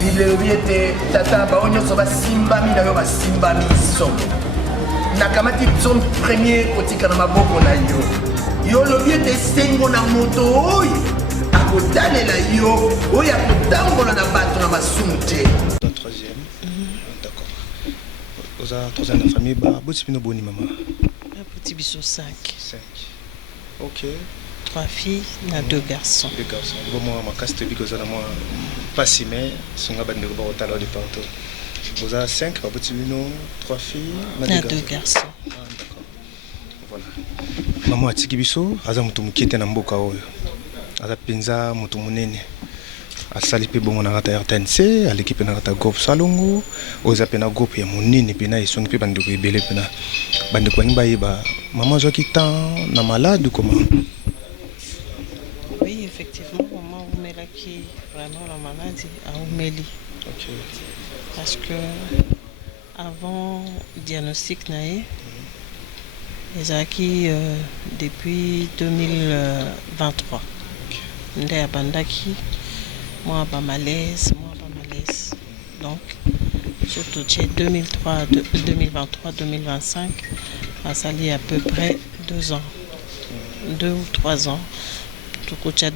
Bible biete tata baonyo soba simba mi na yo ba simba miso. Nakamati son premier kotika na maboko na yo. Yo lo biete sengo na moto oy. Akodalela yo, oy akotambola na bato na masumte. La troisième. D'accord. Aux troisième de la famille, bah boti pino boni maman. Un petit biseau 5. 5. OK. 3 filles, na 2 garçons. 2 garçons. Bon moi ma casse tebi koza na moi pas si mais songa bande ko ba otala de partout. Vous avez 5 pas boti pino 3 filles, na 2 garçons. Ah d'accord. Voilà. Maman atiki biso aza mutu mukete na mboka oyo. Aza penza mutu munene. Asali pe bongo na kata RTNC, à l'équipe na kata groupe Salongo, aux apena groupe ya munene pena isongi pe bande ko ebele pena. Bande ko ngba yeba. Maman zo ki tan na malade ou comment? Oui, effectivement, maman Oumela qui vraiment la maladie à Oumeli. OK. Parce que avant diagnostic naé, les acquis depuis 2023. Ndé abandaki, moi ba malaise. Donc surtout 2023-2025, a sali à peu près 2 ans, 2 ou 3 ans. Tout coach à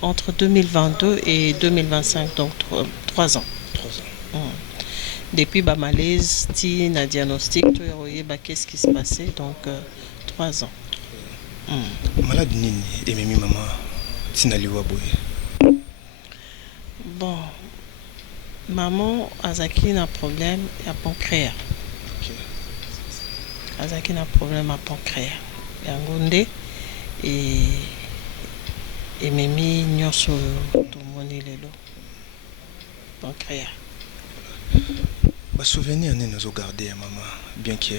entre 2022 et 2025, donc 3 ans. 3 ans. Depuis ba malaise, ti na diagnostic, tu as qu'est-ce qui se passait, donc 3 ans. Malade nini et mimi maman tinaliwa boye. Bon, maman Azaki n'a problème à pancréas. OK. Azaki n'a problème à pancréas. Yangonde et mimi nyoso to moni lelo. Pancréas. Ba souvenir ne nous garder maman bien que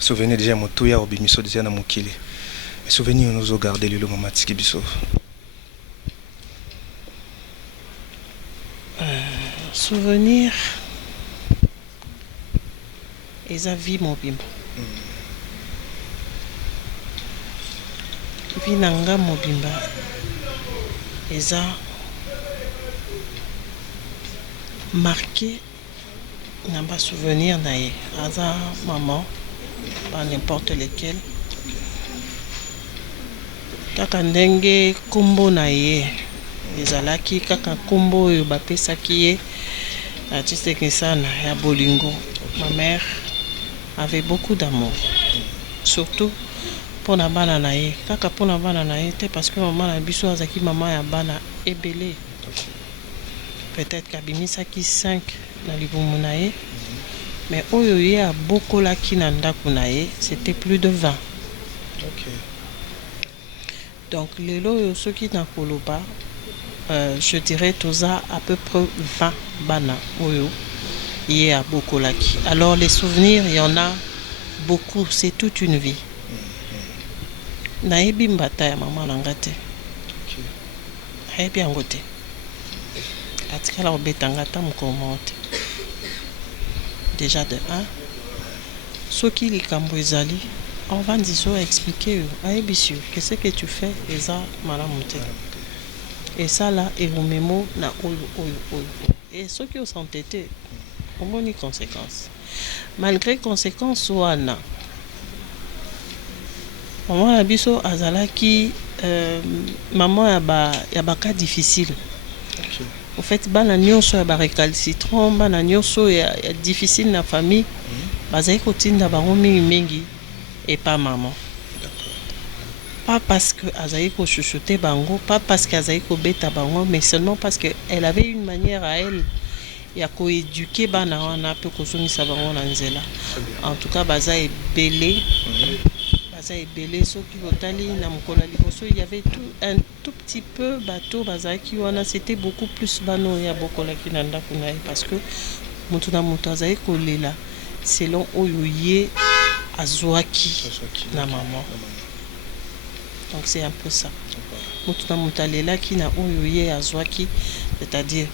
souvenir déjà mon toya obimiso déjà na mokili. Souvenir nous garder le maman tiki biso. Souvenir eza vie mobimba. Vie nanga mobimba eza marqué na ba souvenir na ye. Aza maman pas n'importe lequel. Kaka ndenge kombo na ye ezalaki kaka kombo oyo bapesaki ye artiste sana ya bolingo. Ma mère avait beaucoup d'amour, surtout pour na bana na ye. Kaka pour na bana na ye te parce que maman na biso azaki maman ya bana ebele. Peut-être kabimisaki 5 na libumu na ye, mais oyo ye abokolaki na ndako na ye c'était plus de 20. OK. Donc lelo ceux qui na koloba je dirais toza à peu près 20 bana oyo yé à bokolaki. Alors les souvenirs, il y en a beaucoup, c'est toute une vie. Naebi mbata ya maman nangate. OK. Naebi angote. Atikala obetangata mukomote. Déjà de 1. Ce qui les kambo ezali, on va dire expliquer aebi qu'est-ce que tu fais eza malamonte. Et ça là, et au mémo na oyo. Et ceux qui ont s'entêté, ont une conséquence. Malgré conséquences wana, maman abiso azalaki maman ya ba cas difficile. OK. Au fait, bana nyonso ya ba récalcitrant, bana nyonso ya difficile na famille, bazali kotinda bango mingi et pas maman. Pas parce que Azaïko chuchotait bango, pas parce qu'Azaïko beta bango, mais seulement parce qu'elle avait une manière à elle ya ko éduquer bana wana pe ko somisa bango na nzela. En tout cas baza ebele. Baza ebele so ki botali na mkola liboso, il y avait un tout petit peu bateau baza ki wana, c'était beaucoup plus bano ya bokola ki na ndako na parce que mutu na mutu Azaïko lela selon oyo ye azwaki na maman. Donc c'est un peu ça. Mutuna mutalela ki na oyo ye azwaki, c'est-à-dire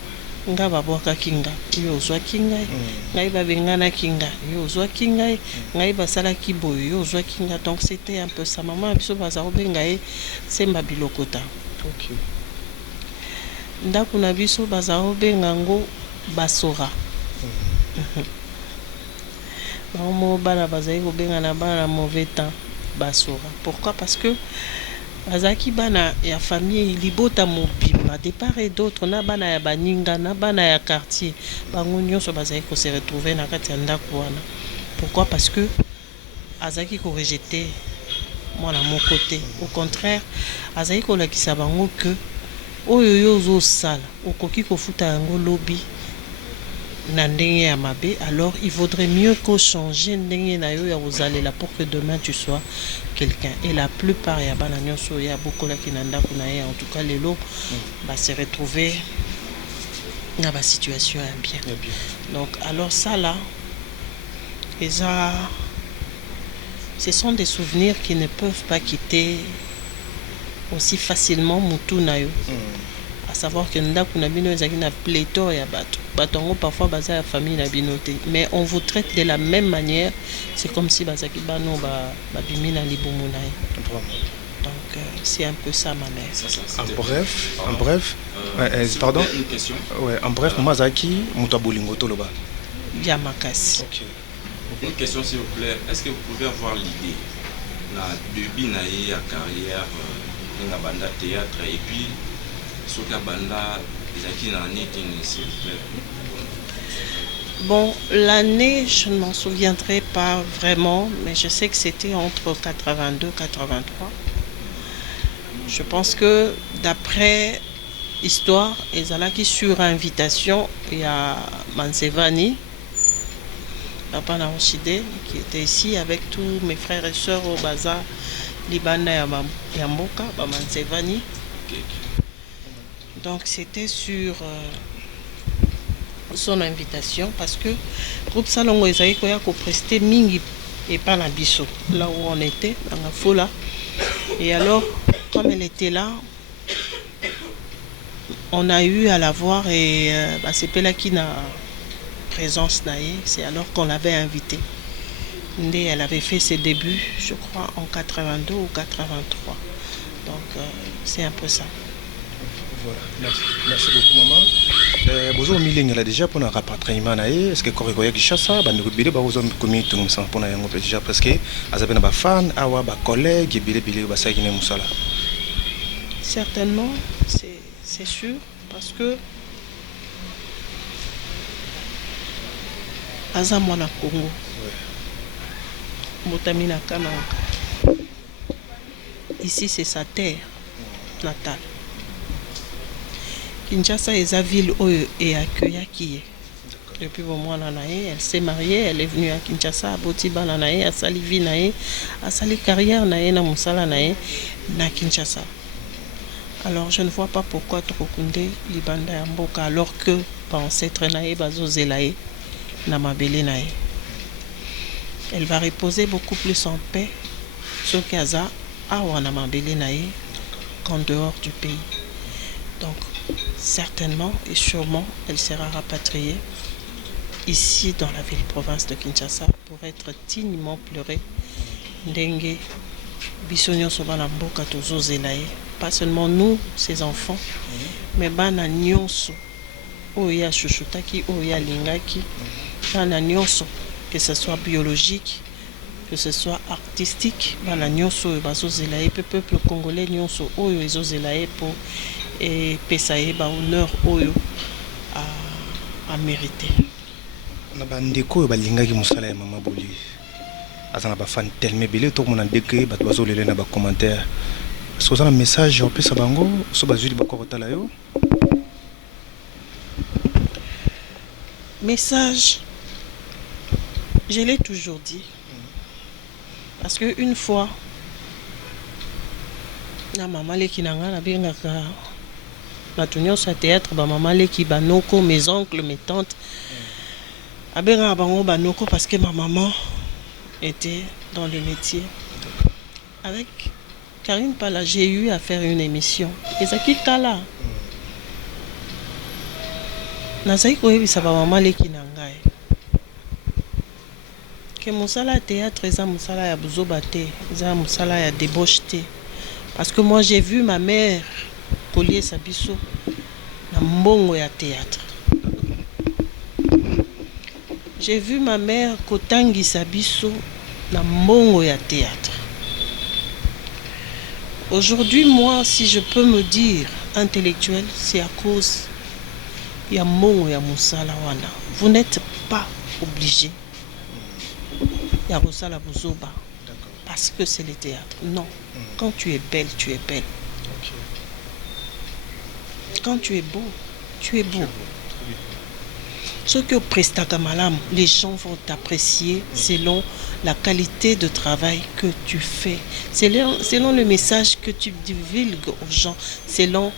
nga babwaka kinga yo ozwaki ngai, ngai babengana kinga yo ozwaki ngai, ngai basala kiboyo yo ozwaki nga. Donc c'était un peu ça. Maman biso baza obenga ye semba bilokota. OK. Ndako na biso baza obenga ngo basora bango bana bazali kobengana bana mauvais temps basora. Pourquoi? Parce que bazalaki bana ya famille libota mobimba de part et d'autre, na bana ya baninga na bana ya quartier bango nyonso bazali ko se retrouver na kati ya ndako wana. Pourquoi? Parce que azalaki ko rejeter mwana moko te. Au contraire, azalaki kolakisa bango que oyo yo ozosala okoki kofuta yango lobi na ndenge ya mabe, alors il vaudrait mieux que changer ndenge na yo ya ozalela pour que demain tu sois quelqu'un. Et la plupart ya bana nyonso ya bokolaki na ndako na ye, en tout cas lelo ba se retrouver na ba situation ya bien. Donc alors ça là, ce sont des souvenirs qui ne peuvent pas quitter aussi facilement mutu na yo. À savoir que ndako na bino ezaki na pléthore ya bato batongo parfois baza ya famille na bino te, mais on vous traite de la même manière. C'est comme si bazaki bano babimi na libumu na ye. Donc c'est un peu ça ma mère. En bref, pardon. Une question. Ouais, en bref, maman zaki muta bolingo to loba. Bien makasi. OK. Une question s'il vous plaît, est-ce que vous pouvez avoir l'idée na début na ya carrière na banda théâtre et puis soka banda ezaki na année s'il vous plaît? Bon, l'année, je ne m'en souviendrai pas vraiment, mais je sais que c'était entre 82 et 83. Je pense que d'après histoire, ezalaki sur invitation, il y a Mansevani, Papa Naoshide, qui était ici avec tous mes frères et sœurs au Baza, Libana et Mboka, Mansevani. Donc c'était sur son invitation parce que groupe Salongo ezali koya ko prester mingi et pas la biso là où on était dans la fola. Et alors comme elle était là, on a eu à la voir et c'est Pela qui n'a présence naïe, c'est alors qu'on l'avait invitée. Elle avait fait ses débuts, je crois, en 82 ou 83. Donc c'est un peu ça. Voilà, merci beaucoup maman. Bozo milenge là déjà pour un rapatriement naïe, est-ce que Koriko ya Kishasa bande ko bile ba bozo komi tout ça pour na yango déjà parce que azabe na ba fan awa ba collègue bile ba sakine musala. Certainement, c'est sûr parce que aza mwana Congo. Botamina Kananga. Ici c'est sa terre natale. Kinshasa est la ville où est accueillie qui est. Depuis bon mois elle s'est mariée, elle est venue à Kinshasa, à Botiba nae, à Salivi nae, à Sali carrière nae, na Musala nae, na Kinshasa. Alors je ne vois pas pourquoi Trokunde Libanda ya Mboka alors que ancêtre nae bazo zelae na mabele nae. Elle va reposer beaucoup plus en paix sur Kaza à Wanamabele nae qu'en dehors du pays. Donc certainement et sûrement, elle sera rapatriée ici dans la ville-province de Kinshasa pour être dignement pleurée. Ndenge, Bissonio Sobana Mboka Tozo Zelae. Pas seulement nous, ses enfants, mais Bana Nyonso, Oya Chuchutaki, Oya Lingaki, Bana Nyonso, que ce soit biologique, que ce soit artistique, Bana Nyonso, Bazo Zelae, peuple congolais Nyonso, Oyo Ezo Zelae pour et pesaye ba honneur oyo à mériter. Na bandeko balingaki musala ya mama Boli. Azana ba fan tellement belé to mona ndeke ba bazo lele na ba commentaire. Est-ce que ça un message au pesa bango so bazuli ba kokotala yo? Message, je l'ai toujours dit. Parce que une fois na maman leki nanga na bengaka Batunyo sa théâtre, ba maman leki banoko, mes oncles, mes tantes. Abera bango banoko parce que ma maman était dans le métier. Avec Karine Pala, j'ai eu à faire une émission. Et ça qui kala. Nazai koyebi sa ba maman leki nangai. Que musala théâtre eza musala ya buzoba te, eza musala ya débauche te. Parce que moi j'ai vu ma mère Collier Sabiso na mbongo ya théâtre. J'ai vu ma mère kotangisa biso na mbongo ya théâtre. Aujourd'hui, moi, si je peux me dire intellectuel, c'est à cause ya mbongo ya musala wana. Vous n'êtes pas obligé ya kosala bozoba parce que c'est le théâtre. Non. Quand tu es belle, tu es belle. Quand tu es beau, tu es beau. Ce que prestaka malam, les gens vont t'apprécier selon la qualité de travail que tu fais, selon le message que tu divulgues aux gens, selon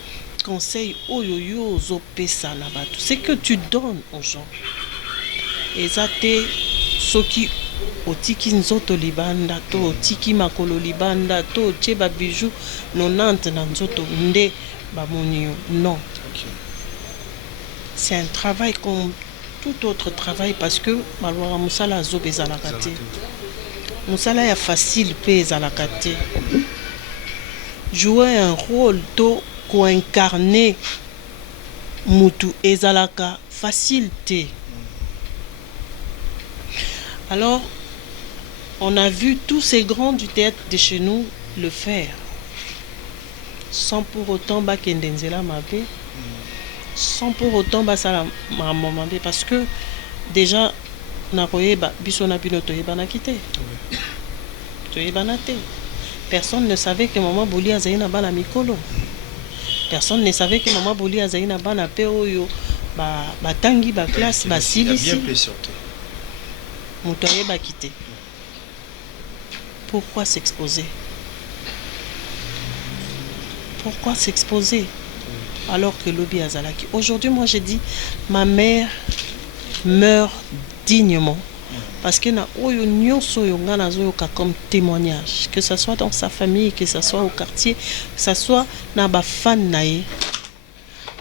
conseil oyoyo zopesa na bato, c'est que tu donnes aux gens. Et ça te soki otiki nzoto libanda to otiki makolo libanda to otie ba bijou 90 na nzoto nde bamoni non. C'est un travail comme tout autre travail parce que malwara musala azobe ezalaka te. Musala ya facile pe ezalaka te. Jouer un rôle to co-incarner mutu ezalaka facile te. Alors, on a vu tous ces grands du théâtre de chez nous le faire, sans pour autant bakendenzela mabe, sans pour autant basala mabe, parce que déjà na koyeba biso na bino toyeba na kité. Toyeba na te. Personne ne savait que maman Boli azali na bana mikolo. Personne ne savait que maman Boli azali na bana pe oyo ba tangi ba classe ba silisi. Moto ayeba kité. Pourquoi s'exposer? Pourquoi s'exposer alors que Lobi Azalaki? Aujourd'hui, moi, j'ai dit, ma mère meurt dignement. Parce que na oyo nyonso yo ngana zoyoka comme témoignage, que ce soit dans sa famille, que ce soit au quartier, que ce soit na ba fan nae.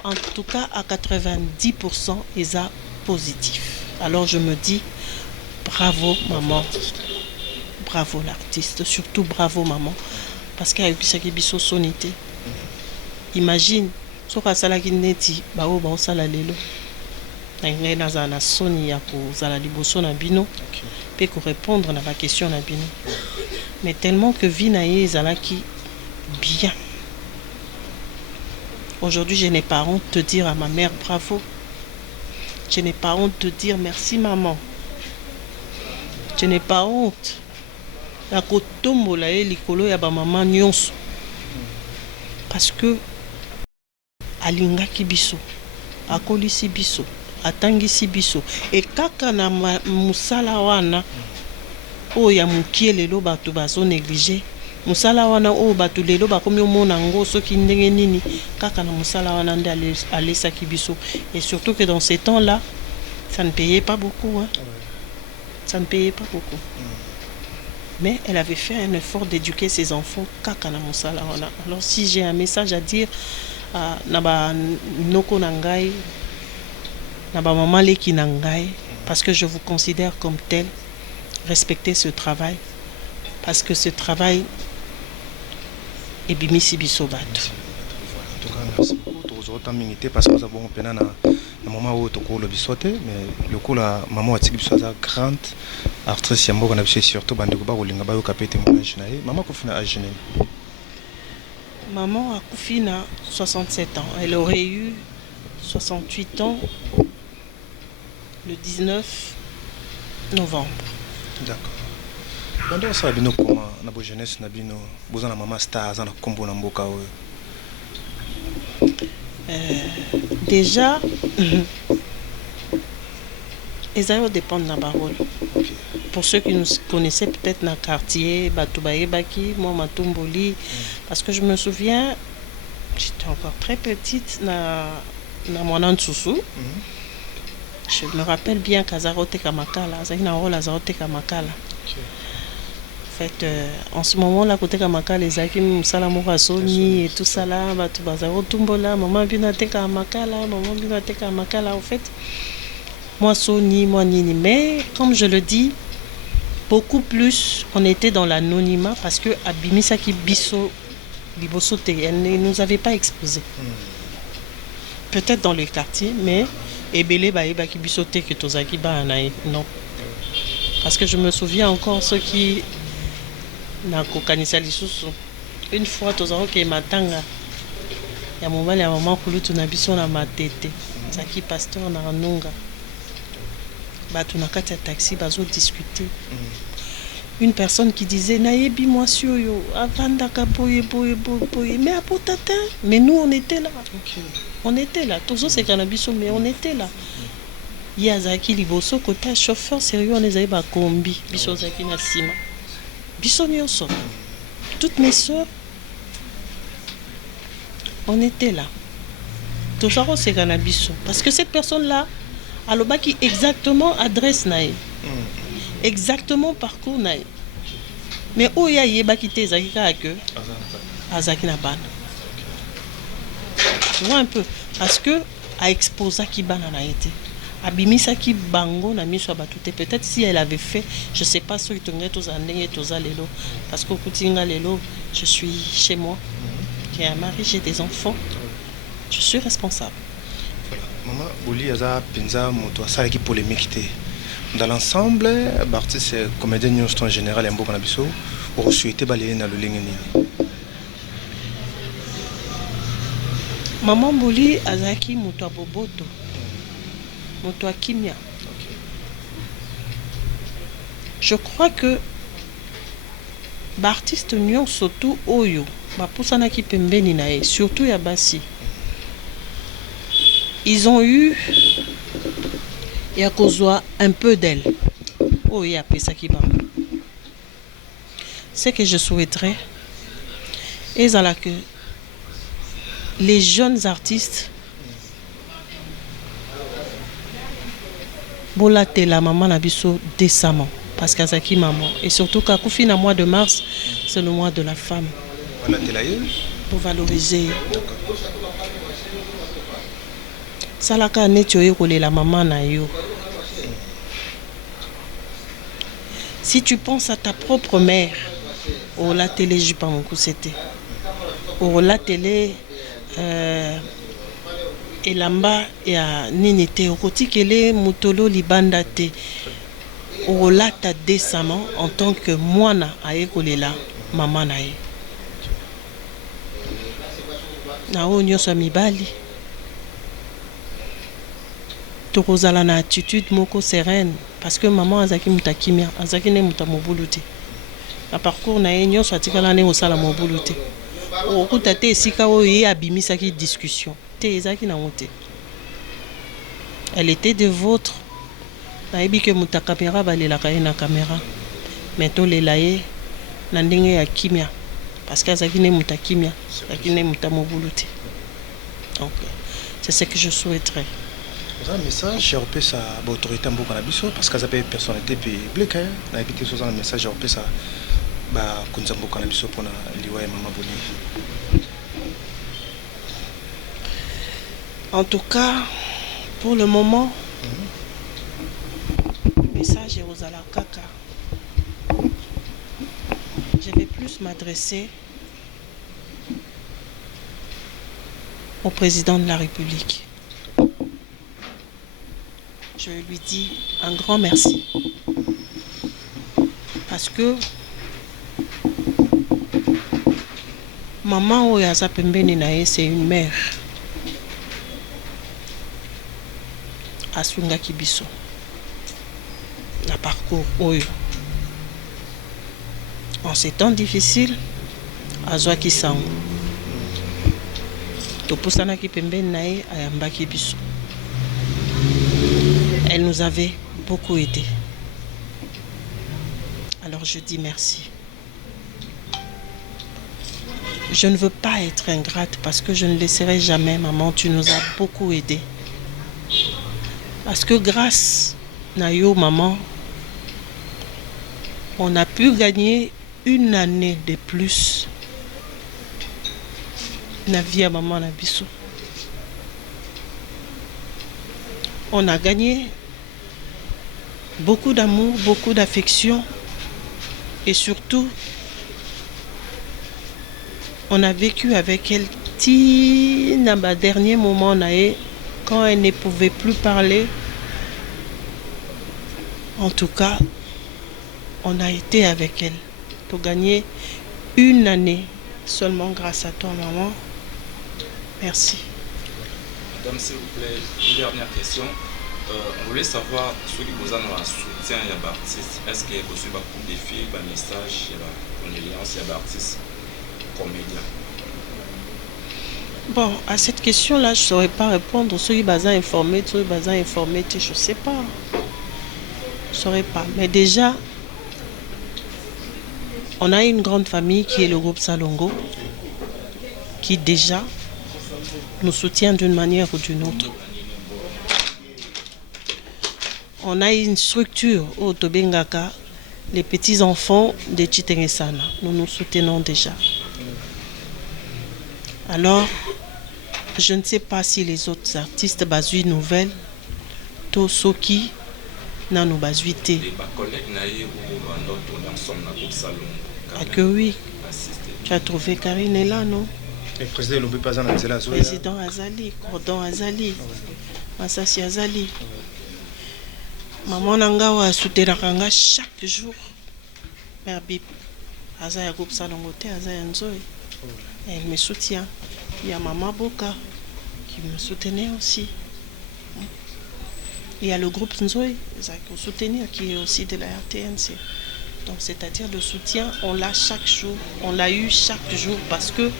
En tout cas, à 90%, ils sont positifs. Alors je me dis, bravo maman. Bravo l'artiste, surtout bravo maman, parce qu'avec ça qui biso sonité. Imagine, so ka sala ki neti ba o ba sala lelo. Ngai na za na soni ya ko sala liboso na bino, pe ko répondre na ba question na bino. Mais tellement que vie na ye zalaki bien. Aujourd'hui, je n'ai pas honte de dire à ma mère bravo. Je n'ai pas honte de dire merci maman. Je n'ai pas honte. La kotombola e likolo ya ba maman nyonso. Parce que alingaki biso, akolisi biso, atangisi biso, et kaka na musala wana o ya mukie lelo bato bazo négliger. Musala wana o bato lelo bakomi omona ngo soki ndenge nini kaka na musala wana nde alesaki biso. Et surtout que dans ces temps-là, ça ne payait pas beaucoup, hein. Ça ne payait pas beaucoup. Mais elle avait fait un effort d'éduquer ses enfants kaka na musala wana. Alors si j'ai un message à dire à naba noko nangai, naba maman leki nangai, parce que je vous considère comme tel, respectez ce travail, parce que ce travail est bimisi biso bato. En tout cas, merci beaucoup. Autant minité parce que nous avons peine na maman où toko le bisote, mais le coup la maman a tigre biso za grande actrice yambo qu'on a biso surtout bande ko ba ko linga ba yo kapete témoignage na ye. Maman ko fina âge né. Maman a Koufina 67 ans. Elle aurait eu 68 ans le 19 novembre. D'accord. Pendant ça, bino comment na bo jeunesse na bino, bozana maman star za na kombo na mboka oyo. Déjà, les aïeux dépendent de la parole. Pour ceux qui nous connaissaient peut-être dans le quartier, Batoubaye Baki, moi Matumboli, parce que je me souviens, j'étais encore très petite dans mon Ansoussou. Je me rappelle bien qu'Azarote Kamakala, Zahina Rola Azarote Kamakala. En fait, en ce moment-là, côté Kamaka, les Akim Salamura Soni et tout ça là, Batubazaro Tumbola, maman Binate Kamakala, maman Binate Kamakala. En fait, moi Soni, moi Nini. Mais comme je le dis, beaucoup plus, on était dans l'anonymat parce que Abimisaki Biso, Libosote, elle ne nous avait pas exposés. Peut-être dans les quartiers, mais ebele bayebaki biso te ke tozalaki bana na ye, non. Parce que je me souviens encore ceux qui nakokanisa lisusu une fois tozalaki matanga ya mobali ya mama kulutu na biso na matete azalaki pasteur na Nunga, bato na kati ya taxi bazodiscuter. Une personne qui disait nayebi mwasi oyo avandaka boye boye boye boye, mais apotata, mais nous on était là. On était là, tozoseka na biso, mais on était là. Yazaki liboso côté chauffeur sérieux, on ezali ba kombi biso zaki na sima biso nyonso, toutes mes soeurs, on était là. Tozoseka na biso parce que cette personne là alobaki exactement adresse nae, exactement parcours nae, mais oya yebaki te ezaki ka que azaki na bana. Tu vois un peu, parce que a exposé qui bana na été abimisa ki bango na miso batute. Peut-être si elle avait fait, je sais pas, sur tonga tozandenge toza lelo, parce que kutinga lelo, je suis chez moi, j'ai un mari, j'ai des enfants, je suis responsable. Maman Boli aza penza moto asala ki polémique te dans l'ensemble, artiste comédien news en général en boka na biso pour souhaiter balayer na lolenge nini. Maman Boli azaki moto boboto, moto kimia. Je crois que l'artiste nyon surtout oyo bapusana ki pembeni na ye, surtout ya basi, ils ont eu ya kozwa un peu d'elle. Oh ya pesa ki ba. Ce que je souhaiterais est que les jeunes artistes bolate la maman na biso décemment parce qu'azaki maman, et surtout qu'à Koufi na mois de mars c'est le mois de la femme pour valoriser salaka neti oyo kolela maman na yo. Si tu penses à ta propre mère, au la télé jupango c'était au la télé elamba ya nini te okotikele mutolo libanda te olata décemment en tant que mwana ayekolela mama na ye na o nyonso mibali tokozala na attitude moko sereine parce que maman azaki mutakimia azaki ne mutamobuluti na parcours na ye nyonso atikala ne osala mobuluti okuta te esika oyo ye abimisaki discussion te ezaki na mote. Elle était de vôtre nayebi ke muta caméra balelaka ye na caméra mais tolela ye na ndenge ya kimia parce que azaki ne mutakimia azaki ne mutamobuluti. Donc c'est ce que je souhaiterais. Un message j'ai repéré ça autorité mboka na biso parce que ça peut personnalité publique na épité sur un message j'ai repéré ça ba kunza mboka na biso pona liwa ya mama Boli. En tout cas pour le moment message est aux alakaka. Je vais plus m'adresser au président de la République. Je lui dis un grand merci parce que maman Oyaza Pembeni Nae c'est une mère Asunga Kibiso na parcours Oyo en ces temps difficiles Azwa Kisango Topusana ki Pembeni Nae Ayamba Kibiso. Elle nous avait beaucoup aidé. Alors je dis merci. Je ne veux pas être ingrate parce que je ne laisserai jamais, maman, tu nous as beaucoup aidé. Parce que grâce à yo, maman, on a pu gagner une année de plus. Na vie à maman na biso. On a gagné beaucoup d'amour, beaucoup d'affection et surtout, on a vécu avec elle. Ti na ba dernier moment na quand elle ne pouvait plus parler, en tout cas, on a été avec elle pour gagner une année seulement grâce à toi, maman. Merci. Madame, s'il vous plaît, une dernière question. On voulait savoir ce qui vous a dans le soutien à l'artiste. Est-ce que vous avez beaucoup de filles, un message, une alliance à l'artiste comédien? Bon, à cette question-là, je ne saurais pas répondre. Ceux qui sont informés, je ne sais pas. Je ne saurais pas. Mais déjà, on a une grande famille qui est le groupe Salongo, qui déjà nous soutient d'une manière ou d'une autre. On a une structure au Tobengaka, les petits-enfants de Chitengesana. Nous nous soutenons déjà. Alors, je ne sais pas si les autres artistes basent nouvelles, tout ce qui n'a nous basuité. Ah que oui. Tu as trouvé Karine est là, non? Le président ne peut pas en dire. Président Azali, Cordon Azali, Massassi Azali. Maman Nangawa soutenakanga chaque jour. Mère Bip, Azaya groupe Salongote, Azaya Nzoe. Elle me soutient. Il y a Maman Boka qui me soutenait aussi. Il y a le groupe Nzoe, qui soutenir, qui est aussi de la RTNC. Donc c'est-à-dire le soutien, on l'a chaque jour. On l'a eu chaque jour parce que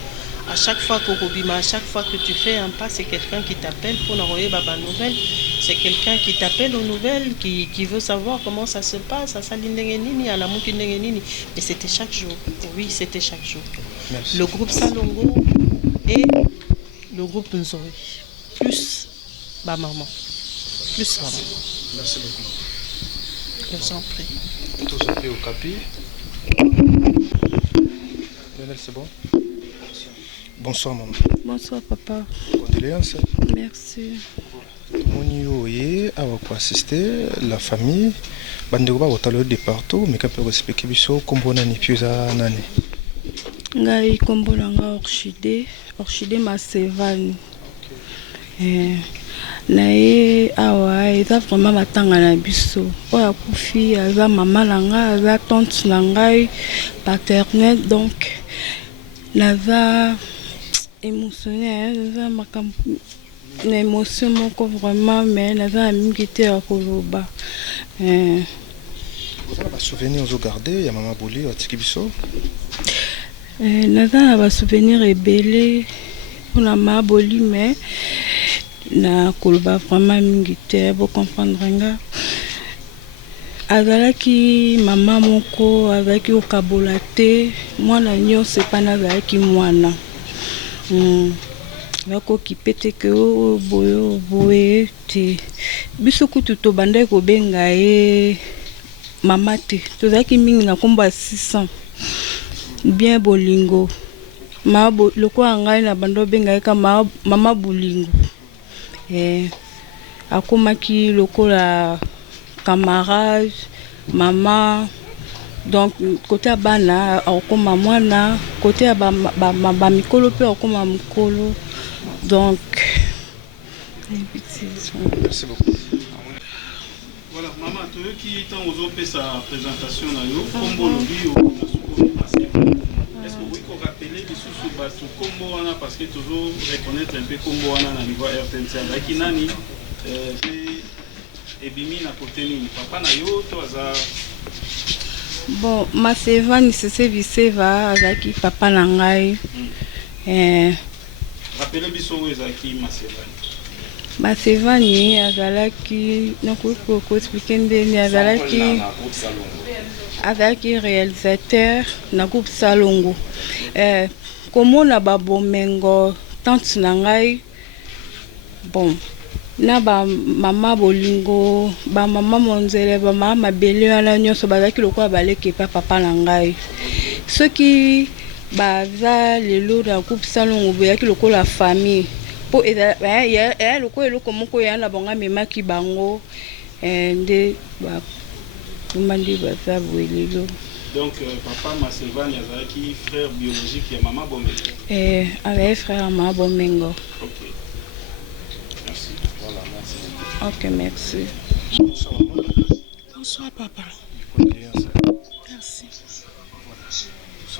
à chaque fois à chaque fois que tu fais un pas, c'est quelqu'un qui t'appelle pour envoyer Baba Nouvelle. C'est quelqu'un qui t'appelle aux nouvelles, qui veut savoir comment ça se passe, à Salindengenini, à la Moukindengenini. Mais c'était chaque jour. Oui, c'était chaque jour. Merci. Le groupe Salongo et le groupe Nzoe. Plus ma maman. Plus maman. Merci beaucoup. Je vous en prie. Tout ça fait au capi. Lionel, c'est bon? Bonsoir maman. Bonsoir papa. Condoléances. Merci. Mon yoye awa ko assister la famille bandeko ba otalo de partout mais quand peut expliquer biso kombo nani piuza nani. Ngai kombo nanga Orchidée Masevani. Nae awa eza vraiment matanga na biso. Oya kufi aza mama nanga, aza tante nangai paternelle donc naza émotionné, naza makambo na émotion moko vraiment mais naza mingi te ya koloba. Vous avez des souvenirs aux garder, ya mama Boli atiki biso? Naza na ba souvenirs ebele pour la mama Boli mais na koloba vraiment mingi te, vous comprendre nga. Azalaki mama moko azalaki okabola te, mwana nyonso epa nazalaki mwana. Bako kipete ke boyo boye te. Biso kutu to bandai ko benga e mama te. Tozalaki mingi na komba 600. Bien bolingo. Loko ngai na bando benga ka mama bolingo. Akomaki lokola camarade, maman. Donc côté à bana akoma mwana, côté à ba mikolo pe akoma mikolo. Donc merci beaucoup. Voilà, maman, tu veux qui est en aux sa présentation na yo combo lobi au est-ce que vous pouvez rappeler les sous bateau combo wana parce que toujours reconnaître un peu combo wana na niveau RTNC avec nani et bimi na côté ni papa na yo to aza. Bon, Masevani c'est Viseva avec papa nangai. Rappelez biso ezaki Masevani. Masevani azalaki nako expliquer ndeni azalaki réalisateur na groupe Salongo. Komona babomengo tante nangai. Bon, na ba mama bolingo, ba mama monzele, ba mama bele wana nyonso bazaki lokwa baleke pa papa nangai. Ceux qui baza lelo na groupe Salongo boyaki lokola famille. Po ya lokwa eloko moko ya na bonga memaki bango nde ba kumandi baza boelelo. Donc papa Masevani azalaki frère biologique ya mama Bomengo. Avec frère mama Bomengo. OK. Merci. Voilà, merci beaucoup. Ok, merci. Bonsoir, maman. Bonsoir, papa. Condoléances. Merci.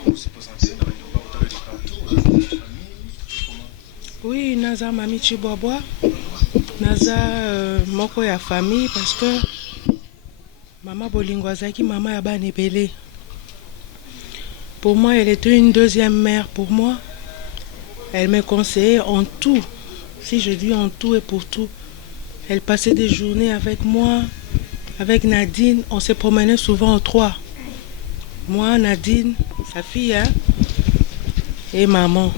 Vous se présentez dans les devoirs, vous avez des partout, vous avez des familles. Oui, naza mami Chibobois. Naza moko ya famille parce que maman Bolingo azaki maman ya bana ebele. Pour moi, elle était une deuxième mère pour moi. Elle me conseillait en tout. Si je dis en tout et pour tout. Elle passait des journées avec moi, avec Nadine. On se promenait souvent en trois. Moi, Nadine, sa fille, hein, et maman.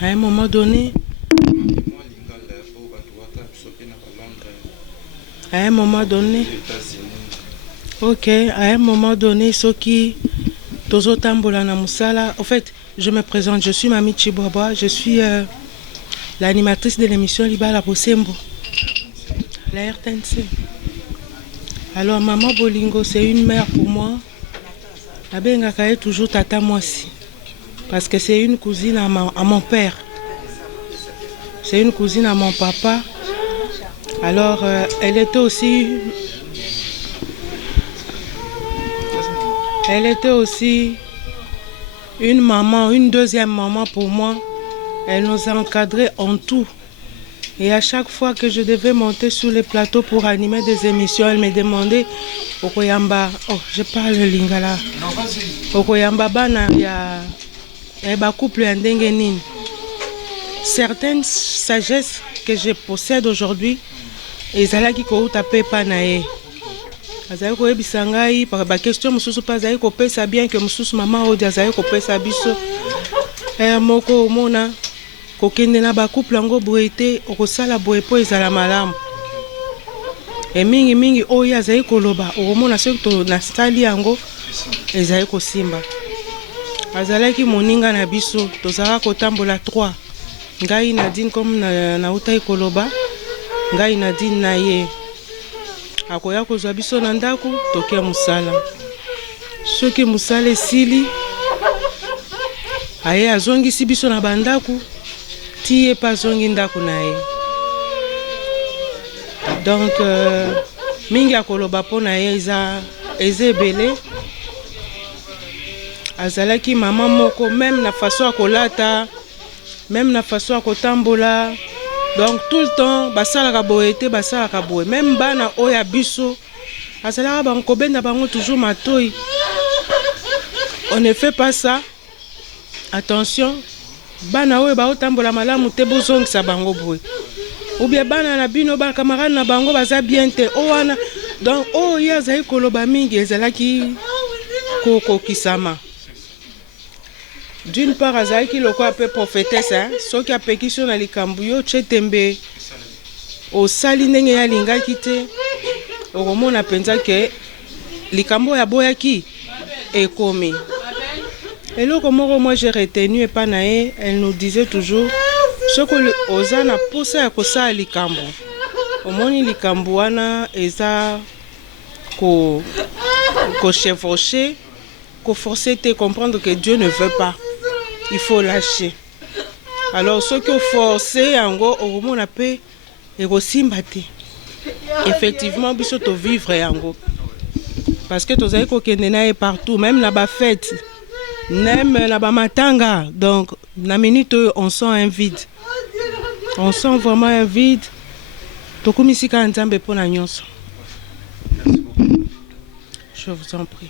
À un moment donné, ok, à un moment donné, Soki, Tozo Tambola na Musala. En fait, je me présente, je suis Mami Chibobois, je suis l'animatrice de l'émission Libala Bosembo, la RTNC. Alors, Maman Bolingo, c'est une mère pour moi. La Bengaka est toujours Tata Moisi. Parce que c'est une cousine à mon père. C'est une cousine à mon papa. Alors, elle était aussi une maman, une deuxième maman pour moi. Elle nous a encadrés en tout. Et à chaque fois que je devais monter sur les plateaux pour animer des émissions, elle me demandait Okoyamba, oh, je parle lingala. Okoyamba bana ya ba couple ya ndenge nini. Certaines sagesses que je possède aujourd'hui, ezalaki ko utape pa na ye. Azali ko yebisa ngai par ba question mususu pa azali ko pesa bien que mususu mama odi azali ko pesa biso. Moko mona kokende na ba couple yango boye te okosala boye po ezala malamu. E mingi oyo azali koloba okomona soki to na stali yango ezali kosimba. Azalaki moninga na biso tozala kotambola 3. Ngai Nadine comme na utai koloba, ngai Nadine na ye. Akoya kozwa biso na ndako toke musala. Soki musala esili aye azongisi biso na bandako tie pa zongi ndako na ye. Donc mingi akoloba po na ye eza ebele. Azalaki maman moko même na façon akolata, même na façon akotambola. Donc tout le temps basalaka boye te basalaka boye. Même bana oya biso azalaka bango benda bango toujours matoi. On ne fait pas ça. Attention, bana oyo ba otambola malamu te bozongisa bango boye. Ou bien bana na bino ba camarade na bango baza bien te owana. Donc oya zai koloba mingi ezalaki koko kisama. D'une part, azalaki loko ape prophétesse, soki apeki so na likambu yo chetembe osali ndenge ya lingaki te okomona penza ke likambo ya boyaki ekomi. Eloko moko moi j'ai retenu epa na ye, elle nous disait toujours soko oza na posa ya kosala likambo omoni likambo wana eza ko chevaucher, ko forcer te comprendre que Dieu ne veut pas. Il faut lâcher. Alors ce que forcer yango okomona pe ekosimba te. Effectivement biso to vivre yango. Parce que tozali kokende na ye partout, même na ba fête, même na ba matanga. Donc na minute on sent un vide. On sent vraiment un vide. Tokumisika nzambe pona nyonso. Je vous en prie.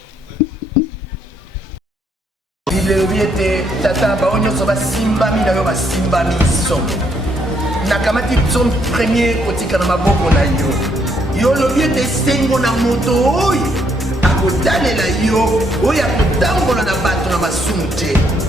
Bible elobi ete tata bao nyonso basimbami na yo basimbami so nakamati son premier kotika na maboko na yo yo olobi ete esengo na moto oyo akotalela yo oyo akotambola na bato na masumu te